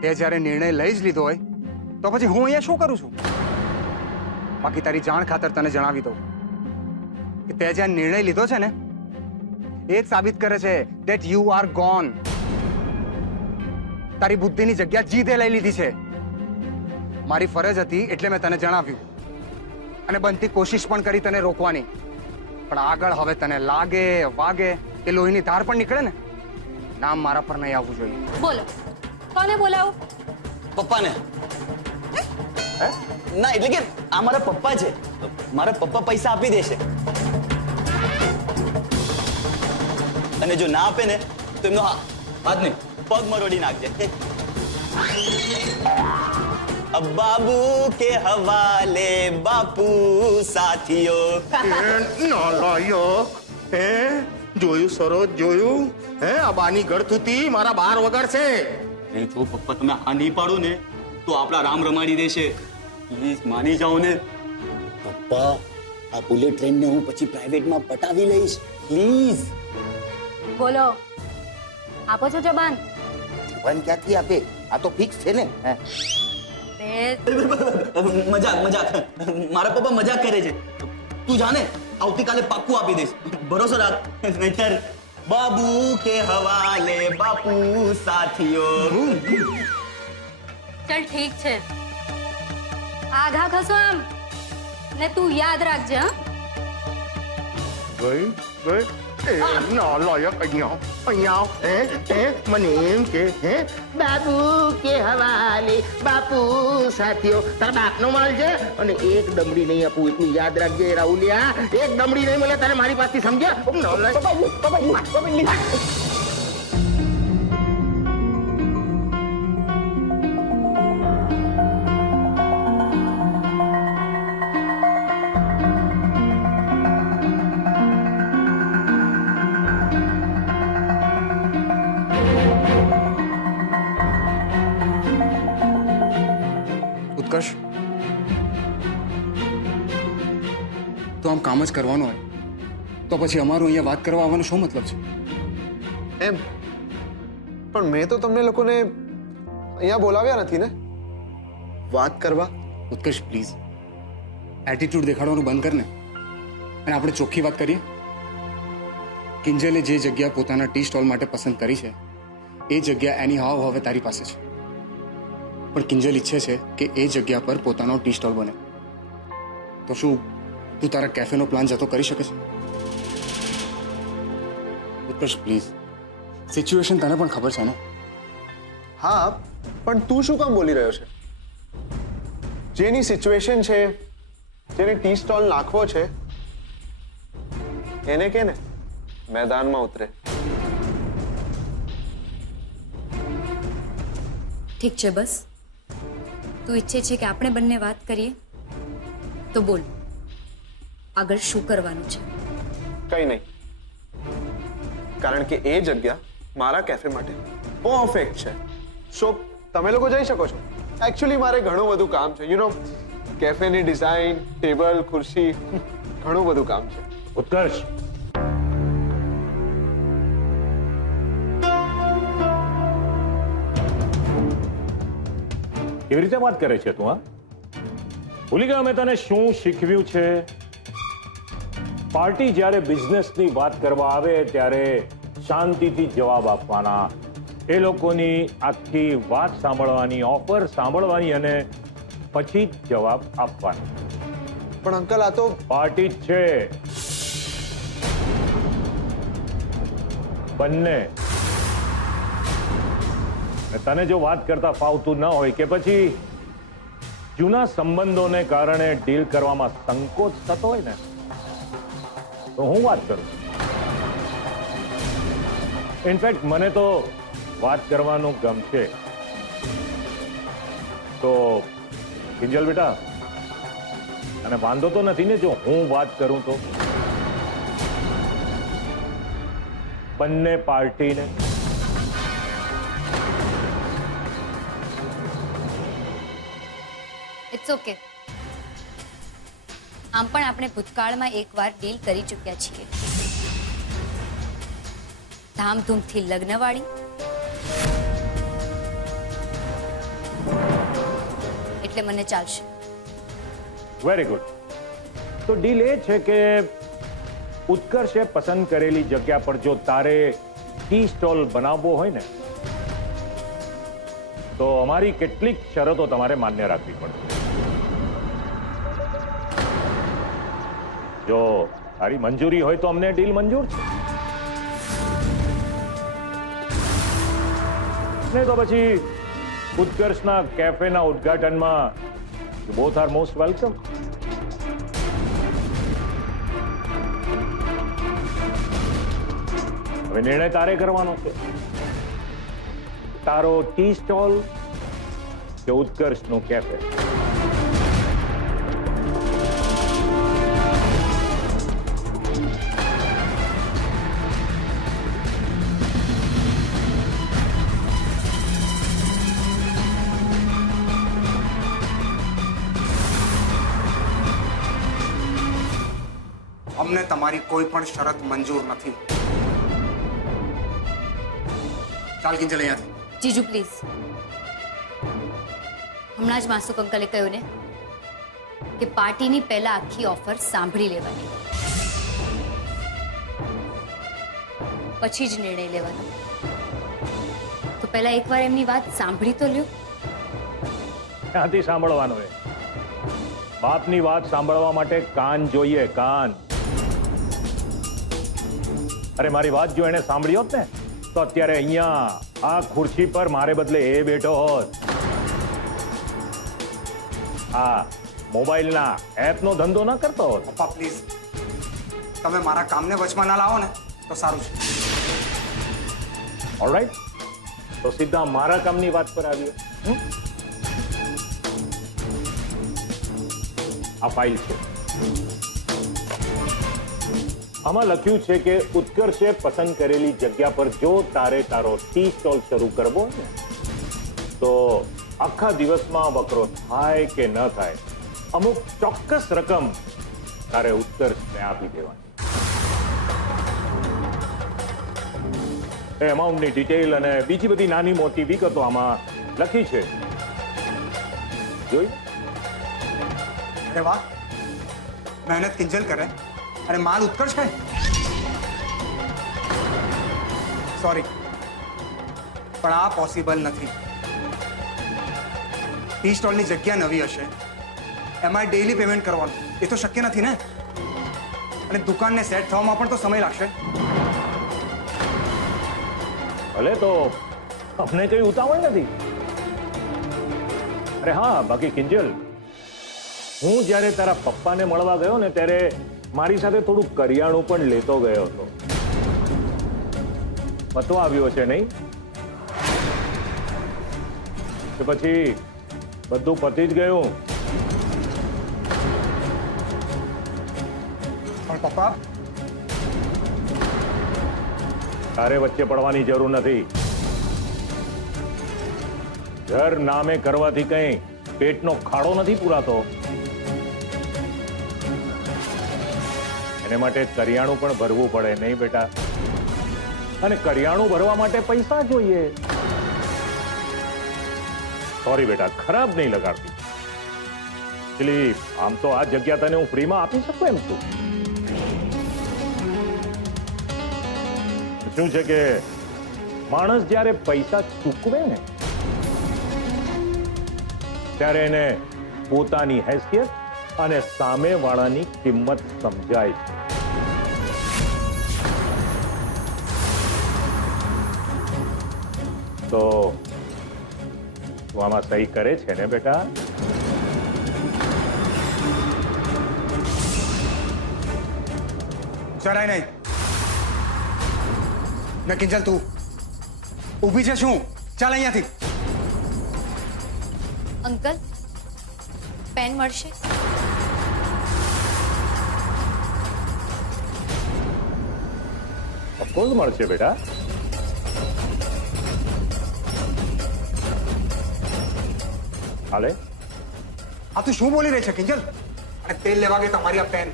તે જ્યારે નિર્ણય લઈ જ લીધો હોય તો પછી હું અહીંયા શું કરું છું? બાકી તારી જાણ ખાતર તને જણાવી દઉં કે તે જ્યાં નિર્ણય લીધો છે ને એ જ સાબિત કરે છે that you are gone. તારી બુદ્ધિની જગ્યા જીતે લઈ લીધી છે. મારી ફરજ હતી એટલે મેં તને જણાવ્યું અને બનતી કોશિશ પણ કરી તને રોકવાની, પણ આગળ હવે તને લાગે વાગે કે લોહીની ધાર પણ નીકળે ને, નામ મારા પર નહીં આવવું જોઈએ. બોલો, કોને બોલાવું? પપ્પાને. ના એટલે કે આ મારા પપ્પા છે, મારા પપ્પા પૈસા આપી દેશે, અને જો ના આપે ને તો એમનો હાથ નહીં પગ મરોડી નાખજે. अब बाबू के हवाले बापू साथियों. નાલાયો હે જોયું સરોજ જોયું હે અબાની ગળથુતી મારા બાર વગર છે. જો પપ્પા તમે આ નહીં પાડો ને તો આપણા રામ રમાડી દેશે. પ્લીઝ માની જાઓ ને. પપ્પા આ બુલેટ ટ્રેન ને હું પછી પ્રાઇવેટમાં પટાવી લઈશ, પ્લીઝ. બોલો, આપો છો જબાન? જવાન ક્યાંથી આપે? આ તો ફિક્સ છે ને. મજાક મજાક, મારા પપ્પા મજાક કરે છે. તું જાને આવતીકાલે પાક્કું આપી દઈશ, ભરોસો રાખ. નહીતર બાબુ કે હવાલે બાપુ સાથીઓ. ચલ ઠીક છે, આઘા ખસો આમ, ને તું યાદ રાખજે. હા, ગઈ ગઈ એ નાલાયક અહીંયા હે હે મને એમ કે હે બાબુ કે હવાલે બાપુ સાથીઓ. તારા બાપનો માલ છે અને એક ડમડી નહીં આપું એટલું યાદ રાખજે રાહુલિયા. એક ડમડી નહીં મળે તારે મારી પાસેથી, સમજ્યા? નાલાયક. ઉત્કર્ષ, તો આમ કામ જ કરવાનું હોય તો પછી અમારું અહીંયા વાત કરવા આવવાનો શું મતલબ છે? એમ પણ મેં તો તમને લોકોને અહીંયા બોલાવ્યા નથી ને વાત કરવા. ઉત્કર્ષ પ્લીઝ એટીટ્યુડ દેખાડવાનું બંધ કર ને, અને આપણે ચોખ્ખી વાત કરીએ. કિંજલે જે જગ્યા પોતાના ટી સ્ટોલ માટે પસંદ કરી છે એ જગ્યા એની હાવ હવે તારી પાસે છે, પણ કિંજલ ઈચ્છે છે કે એ જગ્યા પર પોતાનો ટી સ્ટોલ બને. તો શું તું તારા કેફેનો પ્લાન જતો કરી શકે છે? ઉત્કર્ષ પ્લીઝ, સિચ્યુએશન તને પણ ખબર છે ને. હા પણ તું શું કામ બોલી રહ્યો છે? જેની સિચ્યુએશન છે, જેને ટી સ્ટોલ નાખવો છે એને કે ને મેદાનમાં ઉતરે. ઠીક છે, બસ તું ઈચ્છે છે કે આપણે બંને વાત કરીએ તો બોલ, આગળ શું કરવાનું છે? કઈ નહીં, કારણ કે એ જગ્યા મારા કેફે માટે પરફેક્ટ છે. સો તમે લોકો જઈ શકો છો. એકચ્યુઅલી મારે ઘણું બધું કામ છે, યુ નો, કેફેની ડિઝાઇન, ટેબલ, ખુરશી, ઘણું બધું કામ છે. ઉત્કર્ષ, કેવી રીતે વાત કરે છે તું? હા, ભૂલી ગયો મેં તને શું શીખવ્યું છે? પાર્ટી જ્યારે બિઝનેસની વાત કરવા આવે ત્યારે શાંતિથી જવાબ આપવાના, એ લોકોની આખી વાત સાંભળવાની, ઓફર સાંભળવાની અને પછી જ જવાબ આપવાનો. પણ અંકલ આ તો પાર્ટી જ છે બંને. તને જો વાત કરતા ફાવતું ન હોય કે પછી જૂના સંબંધોને કારણે ડીલ કરવામાં સંકોચ થતો હોય ને તો હું વાત કરું. ઇનફેક્ટ મને તો વાત કરવાનું ગમશે. તો કિંજલ બેટા, અને વાંધો તો નથી ને જો હું વાત કરું તો? બંને પાર્ટીને ઇટ્સ ઓકે. આમ પણ આપણે ભૂતકાળમાં એકવાર ડીલ કરી ચૂક્યા છીએ, ધામધૂમથી લગ્નવાળી એટલે મને ચાલશે. Very good. તો ડીલ એ છે કે ઉત્કર્ષે પસંદ કરેલી જગ્યા પર જો તારે ટી સ્ટોલ બનાવવો હોય ને તો અમારી કેટલીક શરતો તમારે માન્ય રાખવી પડશે. જો તારી મંજૂરી હોય તો અમને ડીલ મંજૂર છે, નહીં તો પછી ઉત્કર્ષના કેફેના ઉદ્ઘાટનમાં બોથ આર મોસ્ટ વેલકમ. હવે નિર્ણય તારે કરવાનો છે. તારો ટી સ્ટોલ કે ઉત્કર્ષનું કેફે? અમને તમારી કોઈ પણ શરત મંજૂર નથી. ચાલ કિંજલ અહીંયાથી. જીજુ પ્લીઝ. હમણાં જ માસુક અંકલે કહ્યું ને કે પાર્ટીની પહેલા આખી ઓફર સાંભળી લેવાની, પછી જ નિર્ણય લેવાનો. તો પહેલા એકવાર એમની વાત સાંભળી તો લ્યો. ક્યાંથી સાંભળવાનો એ? બાપની વાત સાંભળવા માટે કાન જોઈએ, કાન. અરે મારી વાત જો એને સાંભળી હોત ને તો અત્યારે અહીંયા આ ખુરશી પર મારે બદલે એ બેઠો હોત. આ મોબાઈલના એપનો ધંધો ના કરતો હોત. પપ્પા પ્લીઝ, તમે મારા કામને વચમાં ના લાવો ને તો સારું છે. ઓલરાઈટ, તો સીધા મારા કામની વાત પર આવીએ. આ ફાઇલ છે. આમાં લખ્યું છે કે ઉત્કર્ષે પસંદ કરેલી જગ્યા પર જો તારે તારો ટી સ્ટોલ શરૂ કરવો ને તો આખા દિવસમાં વકરો થાય કે ન થાય અમુક ચોક્કસ રકમ તારે ઉત્કર્ષને આપી દેવાની. એ અમાઉન્ટની ડિટેલ અને બીજી બધી નાની મોટી વિગતો આમાં લખી છે. જોઈ? અરે વાહ, મહેનત કિંજલ કરે અને માલ ઉત્કર્ષ છે. સોરી, પણ આ પોસિબલ નથી. ટી સ્ટોલની જગ્યા નવી હશે, એમાં ડેઈલી પેમેન્ટ કરવાનું, એ તો શક્ય નથી ને. અને દુકાનને સેટ થવામાં પણ તો સમય લાગશે. ભલે, તો અમને કઈ ઉતાવળ નથી. અરે હા, બાકી કિંજલ, હું જ્યારે તારા પપ્પાને મળવા ગયો ને ત્યારે મારી સાથે થોડું કરિયાણું પણ લેતો ગયો હતો. પતો આવ્યો છે નહીં? કે પછી બધું પતી જ ગયું? પણ પપ્પા, તારે વચ્ચે પડવાની જરૂર નથી. ઘર નામે કરવાથી કઈ પેટનો ખાડો નથી પૂરાતો. એને માટે કરિયાણું પણ ભરવું પડે, નહીં બેટા? અને કરિયાણું ભરવા માટે પૈસા જોઈએ. સોરી બેટા, ખરાબ નહીં લગાડતી. એટલે આમ તો આ જગ્યા તને હું ફ્રીમાં આપી શકું એમ છું. શું છે કે માણસ જ્યારે પૈસા ચૂકવે ને ત્યારે એને પોતાની હેસિયત અને સામેવાળાની કિંમત સમજાય છે. તો તું આમાં સહી કરે છે ને બેટા? જરાય નહીં. ને કિંજલ, તું ઊભી છે શું? ચાલ અહીંયાથી. અંકલ, પેન મળશે? ઓફકોર્સ મળશે બેટા. હાલે. આ તું શું બોલી રહી છે કિંજલ? અને તેલ લેવા ગઈ તમારી આ પેન.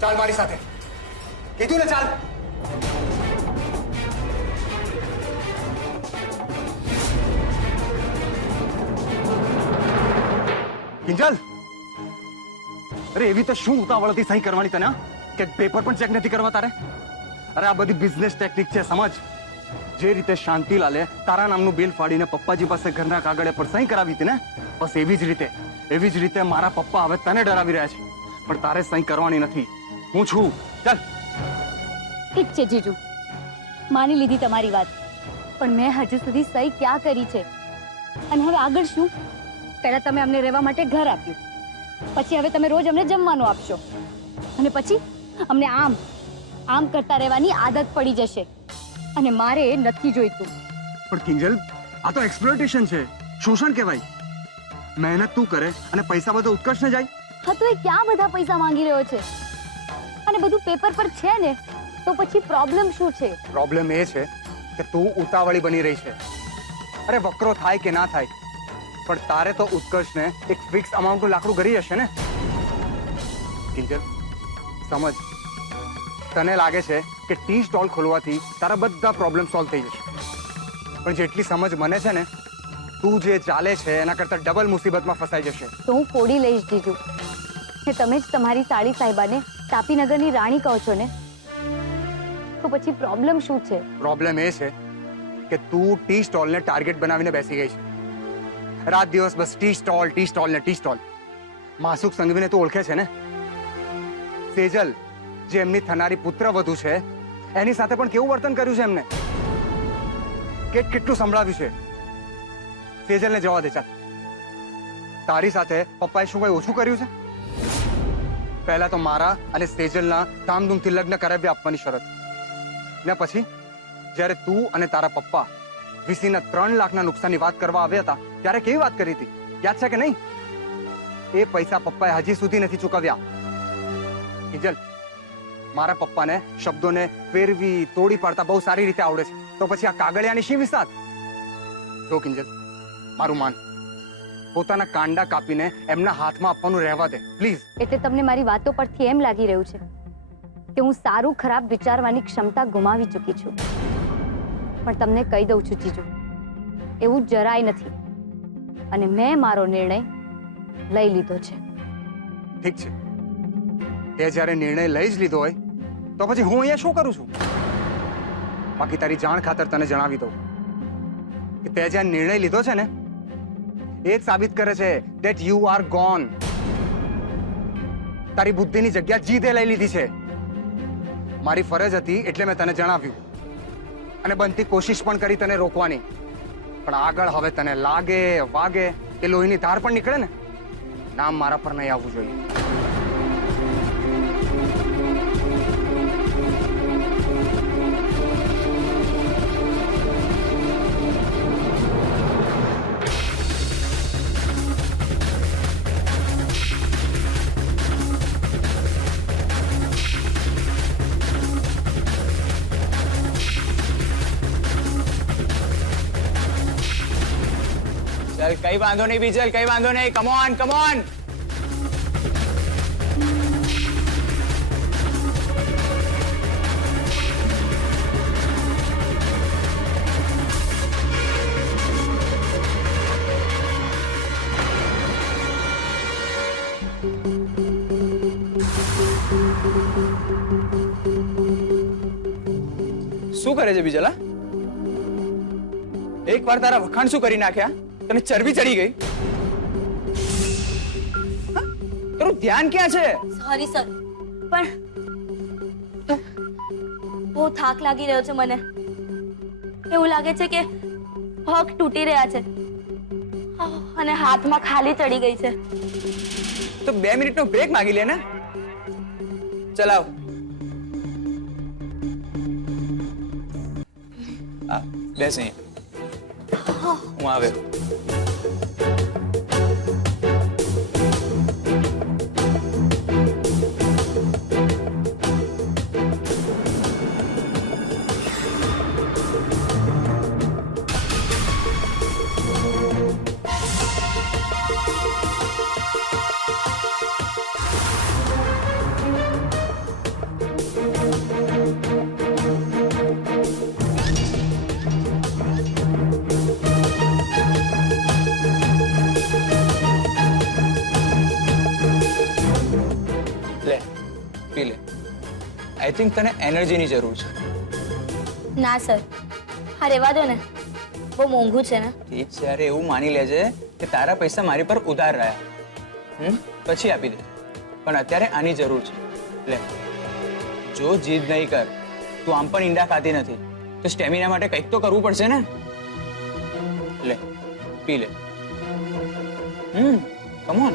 ચાલ મારી સાથે. કીધું ને ચાલ. કિંજલ, અરે એવી તો શું ઉતાવળથી સહી કરવાની તને, કે પેપર પણ ચેક નથી કરવા તારે? અરે આ બધી બિઝનેસ ટેકનિક છે, સમજ. જે રીતે શાંતિલાલે તારા નામનું બિલ ફાડીને પપ્પાજી પાસે ઘરના કાગળે પર સહી કરાવી હતી ને, બસ એવી જ રીતે મારા પપ્પા હવે તને ડરાવી રહ્યા છે. પણ તારે સહી કરવાની નથી, હું છું. ચાલ. ઠીક છે જીજુ, માની લીધી તમારી વાત, પણ મેં હજુ સુધી સહી ક્યાં કરી છે? અને હવે આગળ શું? પહેલા તમે અમને રહેવા માટે ઘર આપ્યું, પછી હવે તમે રોજ અમને જમવાનું આપશો, અને પછી અમને આમ કરતા રહેવાની આદત પડી જશે, અને મારે એ નથી જોઈતું. પણ કિંજલ, આ તો એક્સપ્લોઇટેશન છે, શોષણ કહેવાય. મહેનત તું કરે અને પૈસા બધો ઉત્કર્ષને જાય. હા, તો એ ક્યાં બધા પૈસા માંગી રહ્યો છે? અને બધું પેપર પર છે ને, તો પછી પ્રોબ્લેમ શું છે? પ્રોબ્લેમ એ છે કે તું ઉતાવળી બની રહી છે. અરે વકરો થાય કે ના થાય, પણ તારે તો ઉત્કર્ષને એક ફિક્સ અમાઉન્ટનું લાકડું ગરી હશે ને. કિંજલ, સમજ. તને લાગે છે કે ટી સ્ટોલ ખોલવાથી તારા બધા પ્રોબ્લેમ સોલ્વ થઈ જશે, પણ જેટલી સમજ મને છે ને, તું જે ચાલે છે એના કરતા ડબલ મુસીબતમાં ફસાઈ જશે. તો હું ફોડી લઈશ જીજુ. ને તમે જ તમારી સાડી સાહેબાને તાપીનગરની રાણી કહો છો ને, તો પછી પ્રોબ્લેમ શું છે? પ્રોબ્લેમ એ છે કે તું ટી સ્ટોલને ટાર્ગેટ બનાવીને બેસી ગઈ છે. રાત દિવસ બસ ટી સ્ટોલ ને ટી સ્ટોલ. માસુક સંઘવીને તું ઓળખે છે ને? સેજલ, જે એમની થનારી પુત્રવધુ છે, એની સાથે પણ કેવું વર્તન કર્યું છે એમને, કેટલું સંભળાવ્યું છે. સેજલને જવા દે. ચાલ, તારી સાથે પપ્પાએ શું કઈ ઓછું કર્યું છે? પહેલા તો મારા અને સેજલના ધામધૂમથી લગ્ન કરાવી આપવાની શરત, ને પછી જ્યારે તું અને તારા પપ્પા વીસીના 3 લાખના નુકસાનની વાત કરવા આવ્યા હતા, ત્યારે કેવી વાત કરી હતી, યાદ છે કે નહીં? એ પૈસા પપ્પાએ હજી સુધી નથી ચૂકવ્યા. કિંજલ, મારા પપ્પાને શબ્દોને ફેરવી તોડી પાડતા બહુ સારી રીતે આવડે છે, તો પછી આ કાગળિયાની શી વિસાત? જો કિંજલ, મારું માન, પોતાના કાંડા કાપીને એમના હાથમાં આપવાનું રહેવા દે, પ્લીઝ. એટલે તમને મારી વાતો પરથી એમ લાગી રહ્યું છે કે હું સારું ખરાબ વિચારવાની ક્ષમતા ગુમાવી ચૂકી છું. પણ તમને કહી દઉં છું જીજુ, એવું જરાય નથી, અને મેં મારો નિર્ણય લઈ લીધો છે. ઠીક છે, તે જ્યારે નિર્ણય લઈ જ લીધો હોય તો પછી હું અહીંયા શું કરું છું? બાકી તારી જાણ ખાતર તને જણાવી દઉં કે તે જ્યાં નિર્ણય લીધો છે ને, એ જ સાબિત કરે છે that you are gone. તારી બુદ્ધિની જગ્યા જીતે લઈ લીધી છે. મારી ફરજ હતી એટલે મેં તને જણાવ્યું, અને બનતી કોશિશ પણ કરી તને રોકવાની, પણ આગળ હવે તને લાગે વાગે કે લોહીની ધાર પણ નીકળે ને, નામ મારા પર નહીં આવવું જોઈએ. चल कई वांधो नहीं बीजल, कई वांधो नहीं. Come on, come on. શું કરે છે બીજલા? એક વાર તારા વખાણ શું કરી નાખ્યા? તને ચરબી ચડી ગઈ? તારું ધ્યાન ક્યાં છે? સોરી સર, પણ બહુ થાક લાગી રહ્યો છે મને. એવું લાગે છે કે પગ તૂટી રહ્યા છે અને હાથમાં ખાલી ચડી ગઈ છે. તો 2 મિનિટનો બ્રેક માંગી લે ને. ચલાવ. બેસ અહીંયા, હું આવ્યો. આઈ થિંક તને એનર્જીની જરૂર છે. ના સર, હા રહેવા દો ને, બહુ મોંઘું છે ને. ઠીક છે, અરે એવું માની લેજે કે તારા પૈસા મારી પર ઉધાર રહ્યા, પછી આપી દે, પણ અત્યારે આની જરૂર છે. લે, જો જીદ નહીં કર, તું આમ પણ ઈંડા ખાતી નથી, તો સ્ટેમિના માટે કંઈક તો કરવું પડશે ને. લે, પી લે. Come on.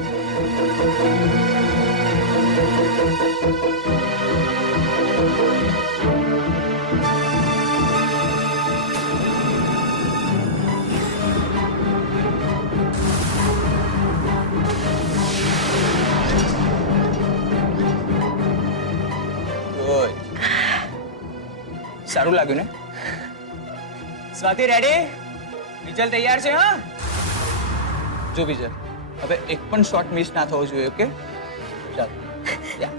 ગુડ. સારું લાગ્યું ને? સ્વાતિ રેડી? વિજલ તૈયાર છે? હા, જો વિજલ, હવે એક પણ શોટ મિસ ના થવો જોઈએ. ઓકે, ચાલ. યા.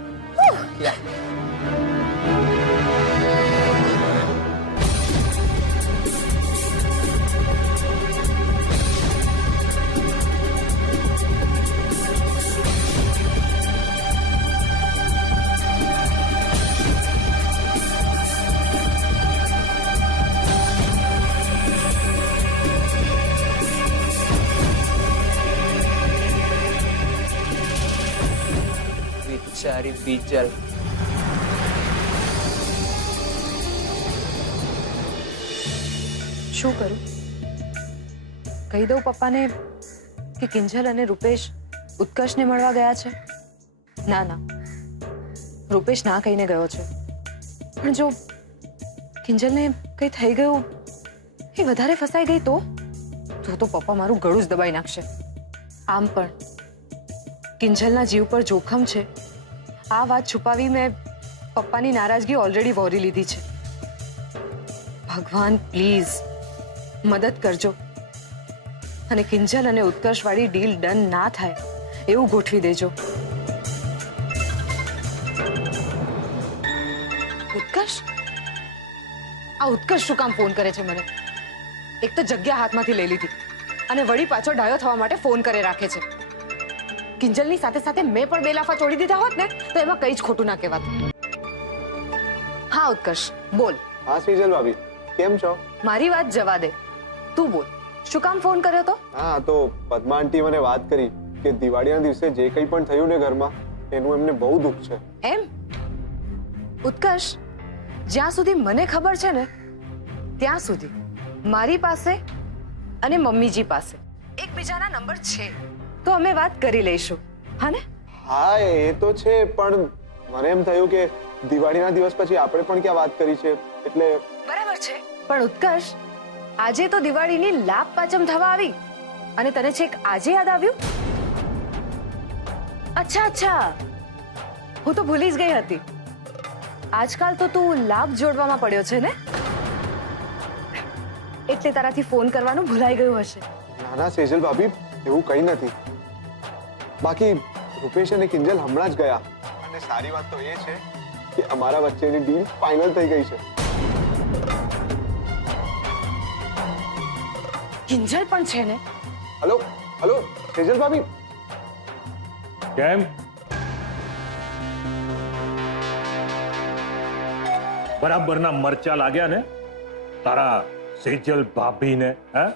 બિચારી બીજલ. શું કરું? કહી દઉં પપ્પાને કે કિંજલ અને રૂપેશ ઉત્કર્ષને મળવા ગયા છે? ના ના, રૂપેશ ના કહીને ગયો છે, પણ જો કિંજલને કંઈ થઈ ગયું, એ વધારે ફસાઈ ગઈ તો પપ્પા મારું ગળું જ દબાઈ નાખશે. આમ પણ કિંજલના જીવ પર જોખમ છે. આ વાત છુપાવી મેં પપ્પાની નારાજગી ઓલરેડી વહોરી લીધી છે. ભગવાન પ્લીઝ મદદ કરજો અને કિંજલ અને ઉત્કર્ષ વાળી ડીલ ડન ના થાય એવું ગોઠવી દેજો. ઉત્કર્ષ? આ ઉત્કર્ષ શું કામ ફોન કરે છે મને? એક તો જગ્યા હાથમાંથી લઈ લીધી અને વળી પાછો ડાયો થવા માટે ફોન કરે રાખે છે. કિંજલની સાથે સાથે મેં પણ બે લાફા તોડી દીધા હોત ને તો એમાં કંઈ જ ખોટું ના કહેવાત. હા ઉત્કર્ષ, બોલ. હા સેજલ ભાભી, કેમ છો? મારી વાત જવા દે, તું બોલ, શું કામ ફોન કર્યો તો? હા, તો પદ્મા આંટી મને વાત કરી કે દિવાળીના દિવસે જે કંઈ પણ થયું ને ઘરમાં એનું એમને બહુ દુઃખ છે. એમ? ઉત્કર્ષ, જ્યાં સુધી મને ખબર છે ને ત્યાં સુધી મારી પાસે અને મમ્મીજી પાસે એકબીજાના નંબર છે, તો અમે વાત કરી લઈશું. હા ને? હા એ તો છે, પણ મને એમ થયું કે દિવાળીના દિવસ પછી આપણે પણ ક્યાં વાત કરી છે, એટલે. બરાબર છે, પણ ઉત્કર્ષ આજે તો દિવાળીની લાભ પાંચમ થવા આવી અને તને છેક આજે યાદ આવ્યું? અચ્છા, હું તો ભૂલી જ ગઈ હતી. આજકાલ તો તું લાભ જોડવામાં પડ્યો છે ને, એટલે તારાથી ફોન કરવાનું ભૂલાઈ ગયું હશે. ના ના સેજલ ભાભી, એવું કંઈ નથી. બાકી રૂપેશ અને કિંજલ હમણાં જ ગયા અને સારી વાત તો એ છે કે અમારા વચ્ચેની ડીલ ફાઇનલ થઈ ગઈ છે. કિંજલ પણ છે ને? હેલો સેજલ ભાભી. કેમ? બરાબરના મરચા લાગ્યા ને તારા સેજલ ભાભીને? હે?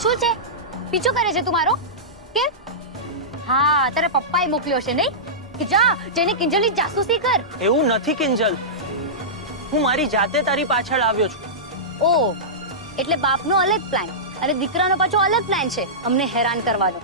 શું છે? પીછો કરે છે તું મારો? કેમ? હા, તારા પપ્પાએ મોકલ્યો છે નહીં કે જા જેને કિંજલની જાસૂસી કર. એવું નથી કિંજલ, હું મારી જાતે તારી પાછળ આવ્યો છું. ઓ, એટલે બાપનો અલગ પ્લાન અને દીકરાનો પાછો અલગ પ્લાન છે અમને હેરાન કરવાનો.